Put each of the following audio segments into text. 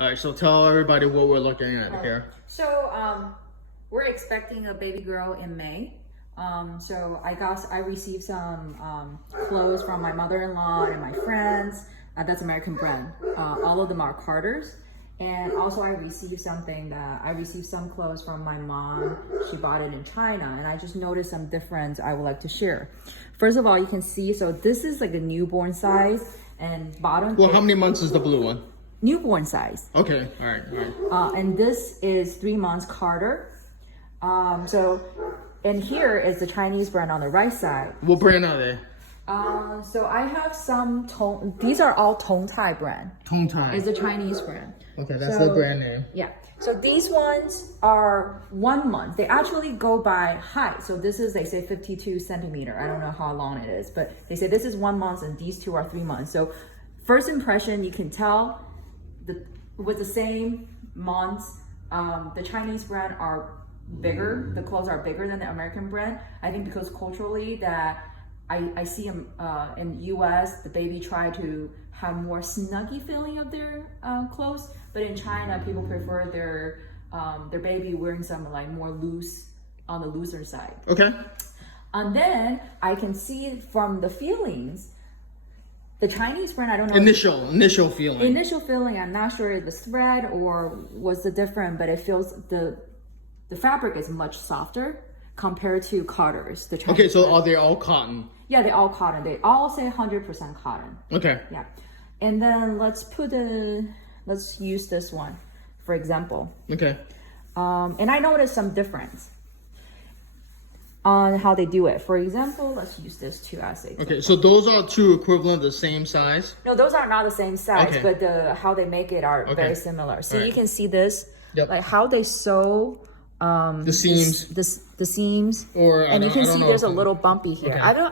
All right, so tell everybody what we're looking at here. So we're expecting a baby girl in May. So I received some clothes from my mother-in-law and my friends. That's American brand. All of them are Carter's. And also I received some clothes from my mom. She bought it in China, and I just noticed some difference I would like to share. First of all, you can see, so this is like a newborn size, and bottom. Well, how many months is the blue one? Newborn size. Okay, all right. And this is 3 months Carter. And here is the Chinese brand on the right side. What brand are they? So I have some these are all Tongtai brand. Tongtai. It's a Chinese brand. Okay, that's the brand name. Yeah. So these ones are 1 month. They actually go by height. So this is, they say 52 centimeter. I don't know how long it is, but they say this is 1 month and these two are 3 months. So first impression, you can tell with the same months, the Chinese brand are bigger. The clothes are bigger than the American brand. I think because culturally that I see them in US, the baby try to have more snuggy feeling of their clothes, but in China, people prefer their baby wearing some like more loose, on the looser side. Okay. And then I can see from the feelings, the Chinese brand, I don't know. Initial feeling. Initial feeling, I'm not sure if it's thread or was it different, but it feels the fabric is much softer compared to Carter's. The Chinese okay, so brand. are they all cotton? Yeah, they all cotton. They all say 100% cotton. Okay. Yeah. And then let's use this one, for example. Okay. And I noticed some difference on how they do it. For example, let's use this too as a Okay, so those are two equivalent, the same size? No, those are not the same size, Okay. but how they make it are very similar. So you can see this, like how they sew the seams. The seams, and you can see there's a little bumpy here. Okay.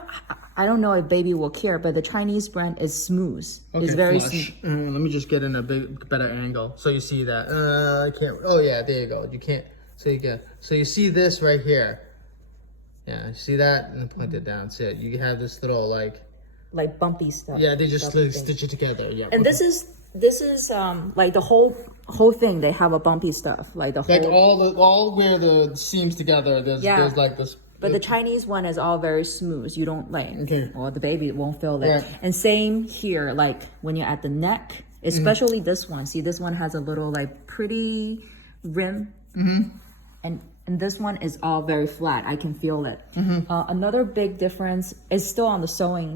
I don't know if baby will care, but the Chinese brand is smooth. Okay, it's very flush. smooth. Let me just get in a better angle so you see that. I can't. Oh yeah, there you go. You can't. So you see this right here. Yeah, see that, and point it down. See it. You have this little like bumpy stuff. Yeah, they just stitch it together. Yeah. And this is like the whole thing. They have a bumpy stuff, like the whole. all where the seams together. There's like this. But the Chinese one is all very smooth. You don't or the baby won't feel it. Right. And same here, like when you're at the neck, especially this one. See, this one has a little like pretty rim. And this one is all very flat. I can feel it. Another big difference is still on the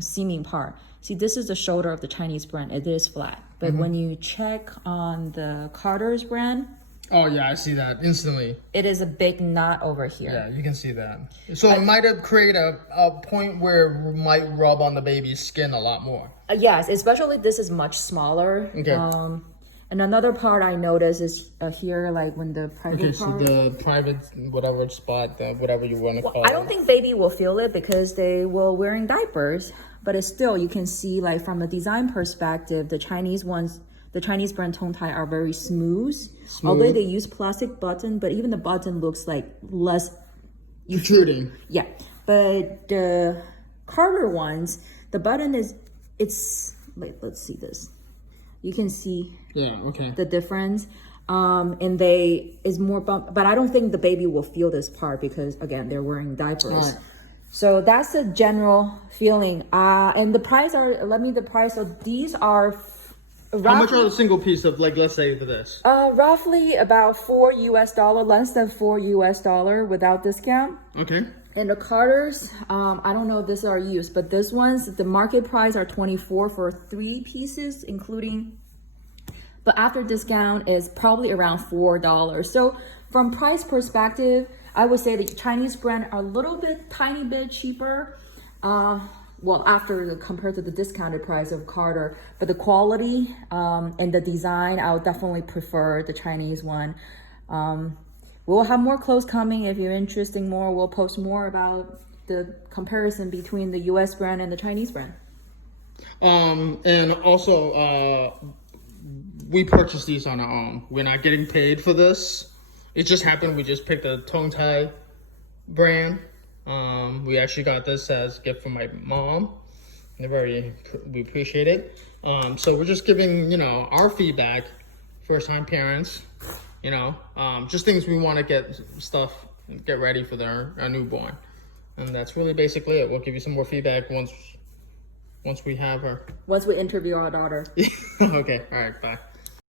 seaming part. See, this is the shoulder of the Chinese brand. It is flat. But when you check on the Carter's brand, oh yeah, I see that instantly. it is a big knot over here. Yeah, you can see that. So it might have created a point where it might rub on the baby's skin a lot more. Yes, especially this is much smaller. Okay. And another part I noticed is here, like when the private so the private whatever spot, whatever you want to call it. I don't think baby will feel it because they will wearing diapers, but it's still, you can see like from a design perspective, the Chinese brand Tongtai are very smooth. Although they use plastic button, but even the button looks like less protruding. Yeah, but the Carter ones, the button let's see this. You can see the difference. And is more bump, but I don't think the baby will feel this part because again, they're wearing diapers. Right. So that's the general feeling. And the price so these are how much are the single piece of, like, let's say for this? Roughly about $4 less than $4 without discount. Okay. And the Carters, I don't know if these are used, but this one's, the market price are $24 for 3 pieces, including, but after discount is probably around $4. So from price perspective, I would say the Chinese brand are a little bit, tiny bit cheaper. Well, compared to the discounted price of Carter, but the quality and the design, I would definitely prefer the Chinese one. We'll have more clothes coming. If you're interested more, we'll post more about the comparison between the US brand and the Chinese brand. And also, we purchased these on our own. We're not getting paid for this. It just happened. We just picked a Tongtai brand. We actually got this as a gift from my mom. We appreciate it. So we're just giving, our feedback first-time parents, you know, just things we want to get ready for our newborn. And that's really basically it. We'll give you some more feedback once we have her. Once we interview our daughter. Okay, all right, bye.